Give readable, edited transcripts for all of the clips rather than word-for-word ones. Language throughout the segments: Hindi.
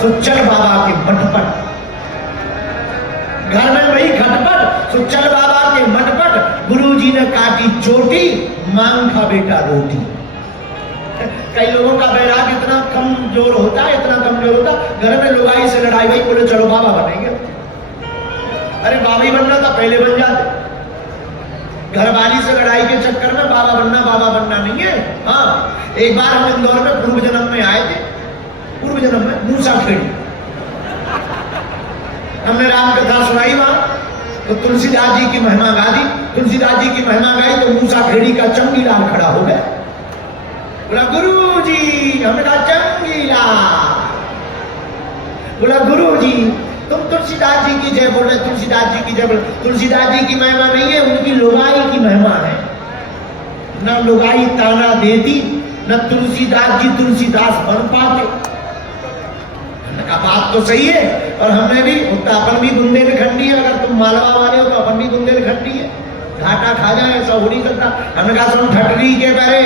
सो चल बाबा के मटपट, घर में वही खटपट, सो चल बाबा के मटपट, गुरुजी ने काटी चोटी, मांग खा बेटा रोटी। कई लोगों का बैराग इतना कमजोर होता है, इतना कमजोर होता, घर में लुगाई से लड़ाई हुई, बोले चलो बाबा बनेंगे। अरे बाबा ही बनना था, पहले बन जाते। घरवाली से लड़ाई के चक्कर में बाबा बनना नहीं है। हाँ, एक बार हम इंदौर में पूर्व जन्म में आए थे, पूर्व जन्म में मूसा खेड़ी, हमने राम कथा सुनाई वहां, तो तुलसीदास जी की महिमा गा दी। तुलसीदास जी की महिमा गाई तो मूसा खेड़ी का चंगीलाल खड़ा हो गया, बोला गुरुजी, हमने कहा चंगीलाल, बोला गुरुजी तुम तुलसीदास जी की जय बोल रहे, तुलसीदास जी की जय बोल। तुलसीदास जी की महिमा नहीं है, उनकी लुगाई की महिमा है। न लुगाई ताना देती, न तुलसीदास जी तुलसीदास बन पाते। का बात तो सही है, और हमने भी अपन भी बुंदेलखंडी है, अगर तुम मालवा वाले हो तो अपन भी बुंदेलखंडी है, घाटा खा जाए ऐसा हो नहीं सकता। हमने कहा सुन ठटरी के परे,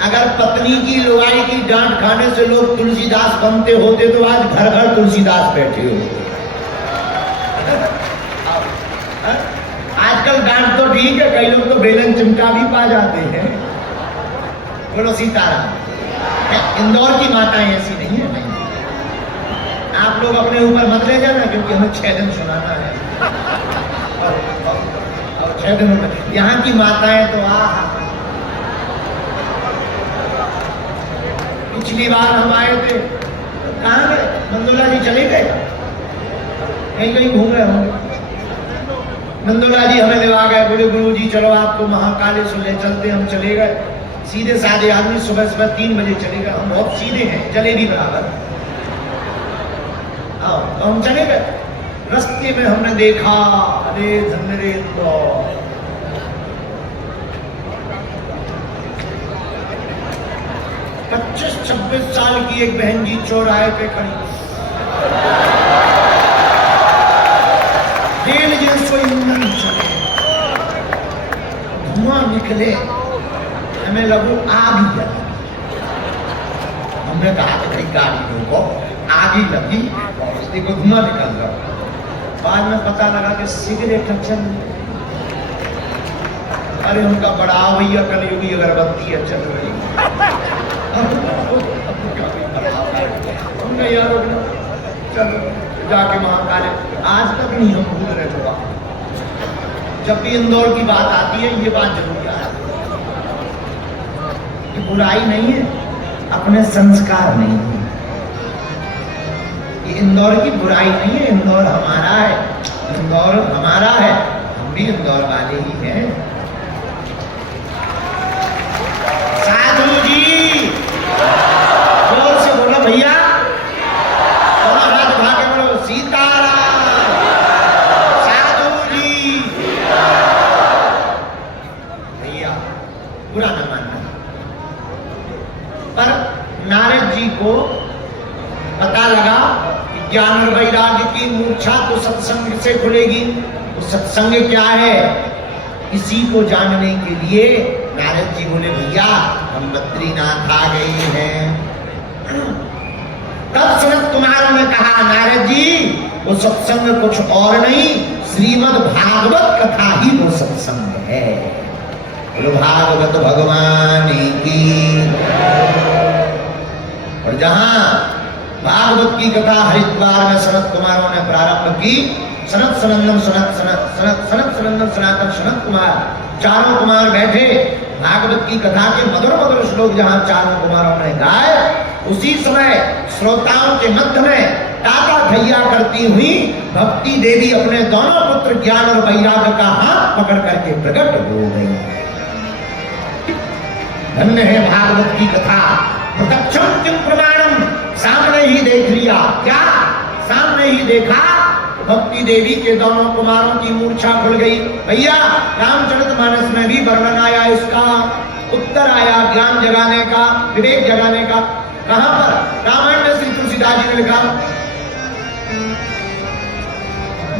अगर पत्नी की लुगाई की डांट खाने से लोग तुलसीदास बनते होते तो आज घर घर तुलसीदास बैठे हो। आजकल डांट तो ठीक है, कई लोग तो बेलन चिमटा भी पा जाते हैं। बोलो सीताराम। इंदौर की माताएं ऐसी नहीं है, नहीं। आप लोग अपने ऊपर मत ले जाना, क्योंकि हमें 6 दिन सुनाना है, और 6 दिन में यहाँ की माताएं तो पिछली बार हम आए थे, कहाँ गए? नंदोला जी चले गए, कहीं कहीं घूम रहे होंगे। नंदोला जी हमें लेवा गए, बोले गुरु जी चलो आपको महाकालेश्वर ले चलते। हम चले गए, सीधे साधे आदमी, सुबह सुबह 3 बजे चले गए। हम बहुत सीधे हैं, जलेबी बराबर। आओ, तो हम चले गए। रास्ते में हमने देखा, अरे धन्य रे इंदौर, 25-26 साल की एक बहन जी चौराहे पे खड़ी, रेल जैसो ईंधन चले, धुआं निकले, हमें लगो आग ही लगी। हमने कहा कि गाड़ी रोको, आग ही लगी, देखो धुआं निकल रहा। बाद में पता लगा कि सिगरेट चल, अरे उनका बड़ा भैया कलयुगी अगरबत्ती है चल रही। हमने यार चलो जाके महाकाल, आज तक नहीं हम भूल रहे बाबा। जब भी इंदौर की बात आती है ये बात जरूर याद, कि बुराई नहीं है, अपने संस्कार नहीं है। ये इंदौर की बुराई नहीं है, इंदौर हमारा है, इंदौर हमारा है, हम भी इंदौर वाले ही हैं। साधु जी जोर से बोलो भैया, और हाथ उठा के बोलो सीताराम। साधु जी भैया बुरा न मानना। पर नारद जी को पता लगा कि ज्ञान और वैराग्य की मूर्छा तो सत्संग से खुलेगी। तो सत्संग क्या है, इसी को जानने के लिए नारद जी बोले भैया हम बद्रीनाथ आ गए हैं। तब सनत कुमारों ने कहा नारद जी वो सत्संग कुछ और नहीं, श्रीमद् भागवत कथा ही वो सत्संग है। बोलो भागवत भगवान की। और जहां भागवत की कथा हरिद्वार में सनत कुमारों ने प्रारंभ की, सनत सनंदन सनातन सनत कुमार चारों कुमार बैठे, भागवत की कथा के मधुर मधुर श्लोक जहां चारों कुमारों ने गाए, उसी समय श्रोताओं के मध्य में टाटा ठैया करती हुई भक्ति देवी अपने दोनों पुत्र ज्ञान और वैराग्य का हाथ पकड़ करके प्रकट हो गई। धन्य है भागवत की कथा। प्रत्यक्षम किम प्रमाणम, सामने ही देख लिया। क्या सामने ही देखा? भक्ति देवी के दोनों कुमारों की मूर्छा खुल गई। भैया रामचरितमानस में भी वर्णन आया, इसका उत्तर आया ज्ञान जगाने का, विवेक जगाने का। कहां पर? रामायण में श्री तुलसीदास जी ने लिखा,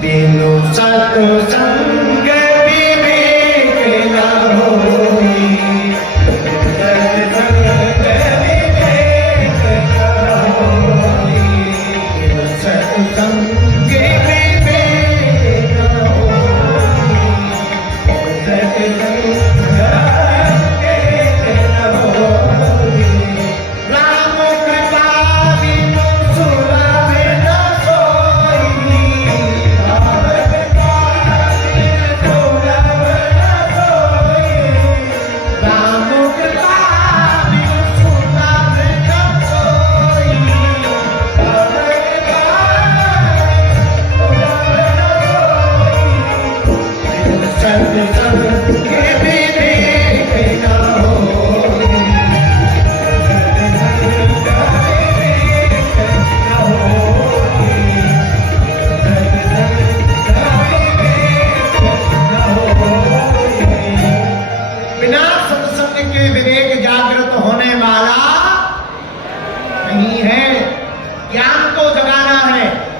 बिनु सत्संग विवेक न होई, सत्संग विवेक न होई।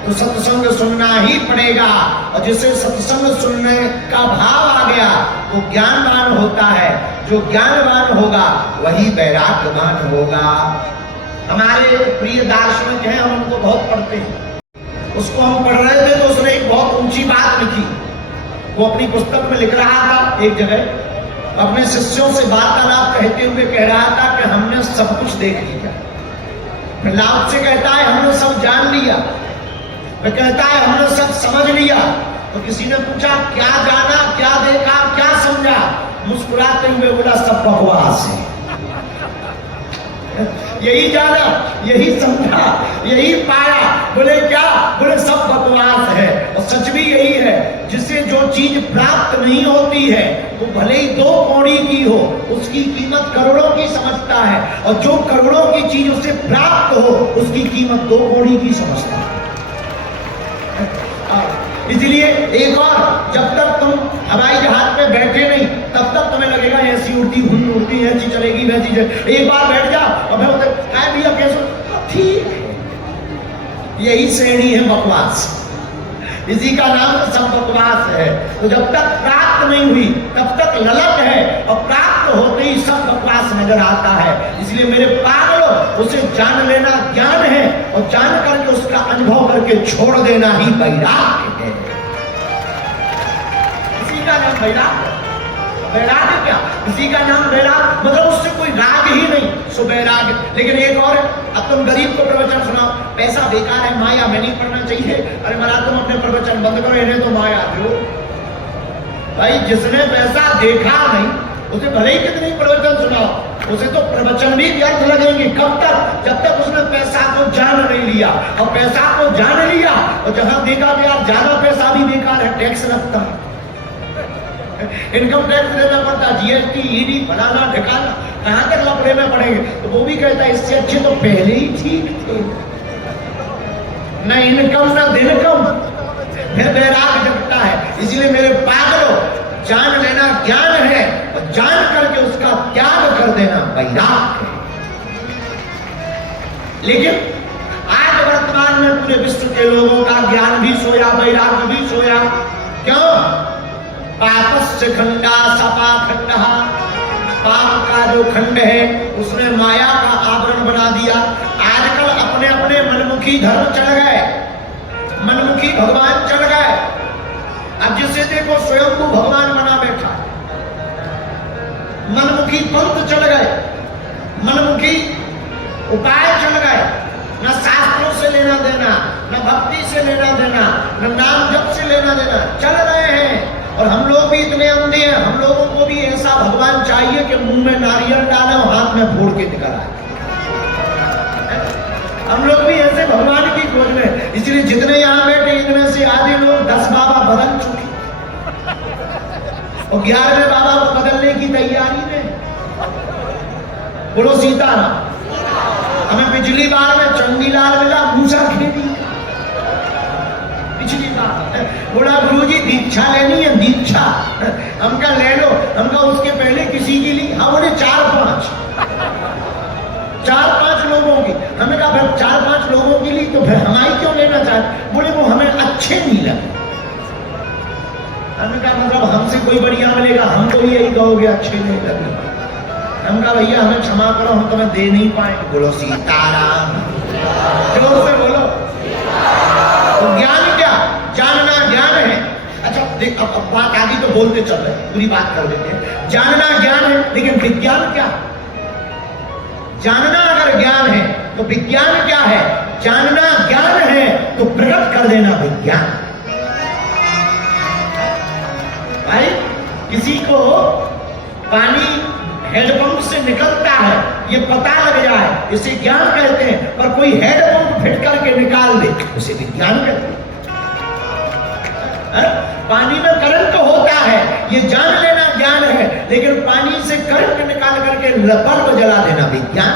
तो सत्संग सुनना ही पड़ेगा। और जिसे सत्संग सुनने का भाव आ गया वो ज्ञानवान होता है। जो ज्ञानवान होगा वही वैराग्यवान होगा। हमारे प्रिय दार्शनिक हैं, हम उनको बहुत पढ़ते हैं। उसको हम पढ़ रहे थे तो उसने एक बहुत ऊंची बात लिखी। वो अपनी पुस्तक में लिख रहा था, एक जगह अपने शिष्यों से वार्तालाप कहते हुए कह रहा था कि हमने सब कुछ देख लिया। लाभ से कहता है हमने सब जान लिया। वह कहता है हमने सब समझ लिया। तो किसी ने पूछा क्या जाना, क्या देखा, क्या समझा? मुस्कुराते हुए बोला सब बकवास है। यही जाना, यही समझा, यही पाया। बोले क्या? बोले सब बकवास है। और सच भी यही है, जिसे जो चीज प्राप्त नहीं होती है वो भले ही 2 कौड़ी की हो, उसकी कीमत करोड़ों की समझता है। और जो करोड़ों की चीज उसे प्राप्त हो उसकी कीमत 2 कौड़ी की समझता है। इसलिए एक और, जब तक तुम हवाई जहाज पे बैठे नहीं तब तक तुम्हें लगेगा ऐसी उड़ती हुई उड़ती ऐसी चलेगी वैसी चलेगी। एक बार बैठ जाओ और मैं बोलते भैया कैसे, ठीक है। यही श्रेणी है बकवास। इसी का नाम सब बकवास है। तो जब तक प्राप्त नहीं हुई तब तक ललक है, और प्राप्त होते ही सब बकवास नजर आता है। इसलिए मेरे पागलों, उसे जान लेना ज्ञान है, और जान करके उसका अनुभव करके छोड़ देना ही वैराग्य है। इसी का नाम वैराग्य। वैराग्य क्या? इसी का नाम वैराग्य, मतलब उससे कोई राग ही नहीं, सो वैराग्य। लेकिन एक और, अब तुम गरीब को प्रवचन सुनाओ, पैसा बेकार है, माया में नहीं पढ़ना चाहिए। अरे महाराज तुम अपने प्रवचन बंद करो, इन्हें तो माया दो। भाई जिसने पैसा देखा नहीं उसे भले ही कितनी प्रवचन सुनाओ, उसे तो प्रवचन भी व्यर्थ लगेंगे। कब तक? जब तक उसने पैसा को जान नहीं लिया। और पैसा को जान लिया और जहां देखा कि यार ज्यादा पैसा भी बेकार है, टैक्स लगता है, इनकम टैक्स देना पड़ता, जीएसटी, ईडी, फलाना ढिकाना, कहां तक लफड़े में पड़ेंगे। तो वो भी कहता है इससे अच्छे तो पहले ही ठीक थे, न इनकम न दिनकम, फिर वैराग जगता है। इसलिए मेरे पागलों, जान लेना ज्ञान है, और जान करके उसका त्याग कर देना वैराग है। लेकिन आज वर्तमान में पूरे विश्व के लोगों का ज्ञान भी सोया, वैराग्य भी सोया। क्यों? पापस्य खंडा सपा खंड, पाप का जो खंड है उसने माया का आवरण बना दिया। आजकल अपने अपने मनमुखी धर्म चल गए, मनमुखी भगवान चल गए। अब जिसे देखो स्वयं को भगवान बना बैठा, मनमुखी पंथ चल गए, मनमुखी उपाय चल गए। न शास्त्रों से लेना देना, न भक्ति से लेना देना, न नाम जप से लेना देना, चल रहे हैं। और हम लोग भी इतने अंधे हैं, हम लोगों को भी ऐसा भगवान चाहिए कि मुंह में नारियल डाले और हाथ में फोड़ के निकल आए। हम लोग भी ऐसे भगवान की खोज में। इसलिए जितने यहाँ बैठे इनमें से आधे लोग 10 बाबा बदल चुके और 11वें बाबा को बदलने की तैयारी में। बोलो सीताराम। हमें पिछली बार में चंडीलाल मिला, मूसा खेती पिछली बार। बोला गुरुजी दीक्षा लेनी है, दीक्षा हमका ले लो। हमका उसके पहले किसी की ली? हाँ बोले 4-5 लोगों की। हमें कहा फिर 4-5 लोगों की ली तो फिर हमारी क्यों लेना चाहते? बोले वो हमें अच्छे नहीं लगे। हमने कहा मतलब हमसे कोई बढ़िया मिलेगा, हम तो यही कहोगे अच्छे नहीं लगे। हम कहा भैया हमें क्षमा करो, हम तुम्हें दे नहीं पाएंगे। बोलो सीताराम, जोर से बोलो। तो ज्ञान क्या? जानना ज्ञान है। अच्छा देख, अब बात आगे तो बोलते चल रहे, पूरी बात कर देते हैं। जानना ज्ञान है, लेकिन विज्ञान क्या? जानना अगर ज्ञान है तो विज्ञान क्या है? जानना ज्ञान है तो प्रकट कर देना विज्ञान। भाई किसी को पानी हेडपंप से निकलता है ये पता लग जाए, इसे ज्ञान कहते हैं। पर कोई हेडपंप फिट करके निकाल दे, उसे विज्ञान कहते हैं। पानी में करंट होता है, ये जान लेना ज्ञान है। लेकिन पानी से करंट निकाल करके बल्ब जला देना विज्ञान।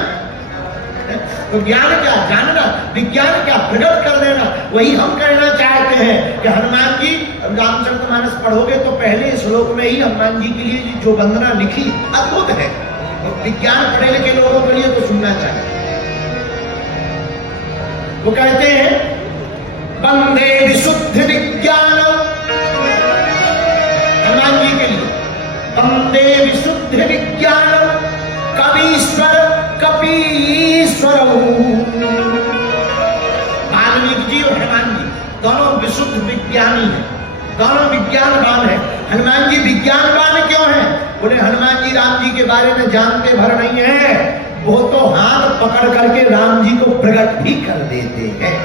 तो ज्ञान क्या? जानना। विज्ञान क्या? प्रकट कर देना। वही हम कहना चाहते हैं कि हनुमान जी, रामचरितमानस पढ़ोगे तो पहले श्लोक में ही हनुमान जी के लिए जो वंदना लिखी अद्भुत है। विज्ञान पढ़े लिखे लोगों के लिए तो सुनना चाहिए। वो कहते हैं वंदे विशुद्ध विज्ञान, हनुमान जी के लिए वंदे विशुद्ध विज्ञान कवीश्वर कपीश्वर। वाल्मीकि जी और हनुमान जी दोनों विशुद्ध विज्ञानी हैं, दोनों विज्ञानवान हैं। हनुमान जी विज्ञानवान क्यों हैं? बोले हनुमान जी राम जी के बारे में जानते भर नहीं है, वो तो हाथ पकड़ करके राम जी को प्रकट भी कर देते हैं।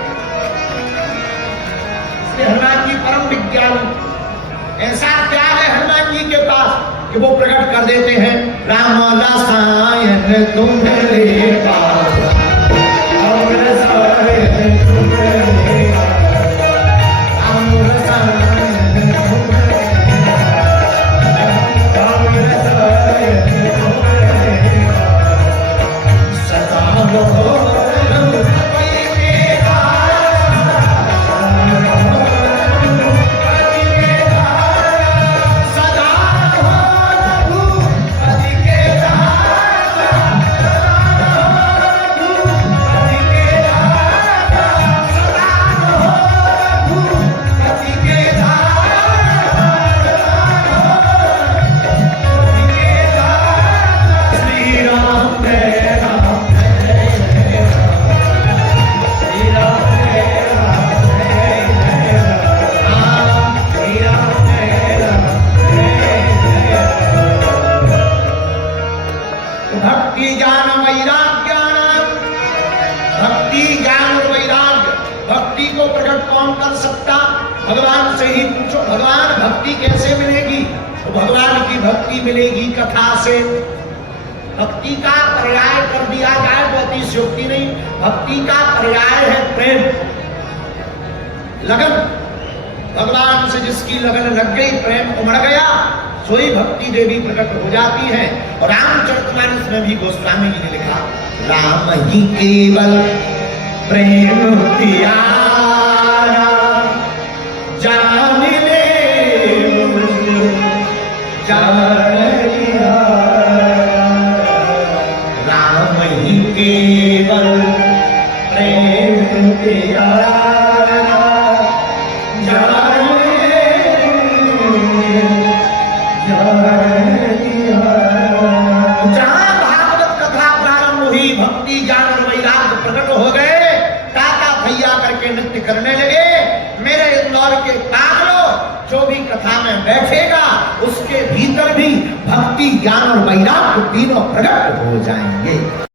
हनुमान जी परम विज्ञानी। ऐसा क्या है हनुमान जी के पास कि वो प्रकट कर देते हैं राम रसायन तुम्हारे पास, राम रसायन तुम्हारे पास, राम रसायन तुम्हारे पास, राम रसायन तुम्हारे पास, सदा हो भगवान से ही पूछो। भगवान भक्ति कैसे मिलेगी? तो भगवान की भक्ति मिलेगी कथा से। भक्ति का पर्याय कर दिया जाए तो अतिशयोक्ति नहीं। भक्ति का पर्याय है प्रेम, लगन। भगवान से जिसकी लगन लग गई, प्रेम उमड़ गया, सोई भक्ति देवी प्रकट हो जाती है। और रामचरितमानस में भी गोस्वामी जी ने लिखा राम ही केवल प्रेम प्यारा, जान ले जान लिया, राम ही केवल प्रेम प्यारा, जान ले जान लिया। जहां भागवत कथा प्रारंभ हुई, भक्ति ज्ञान और वैराग्य प्रकट हो गए, ताता भैया करके नृत्य करने लगे। मेरे इंदौर के पागलों, जो भी कथा में बैठेगा उसके भीतर भी भक्ति ज्ञान और वैराग्य तीनों प्रकट हो जाएंगे।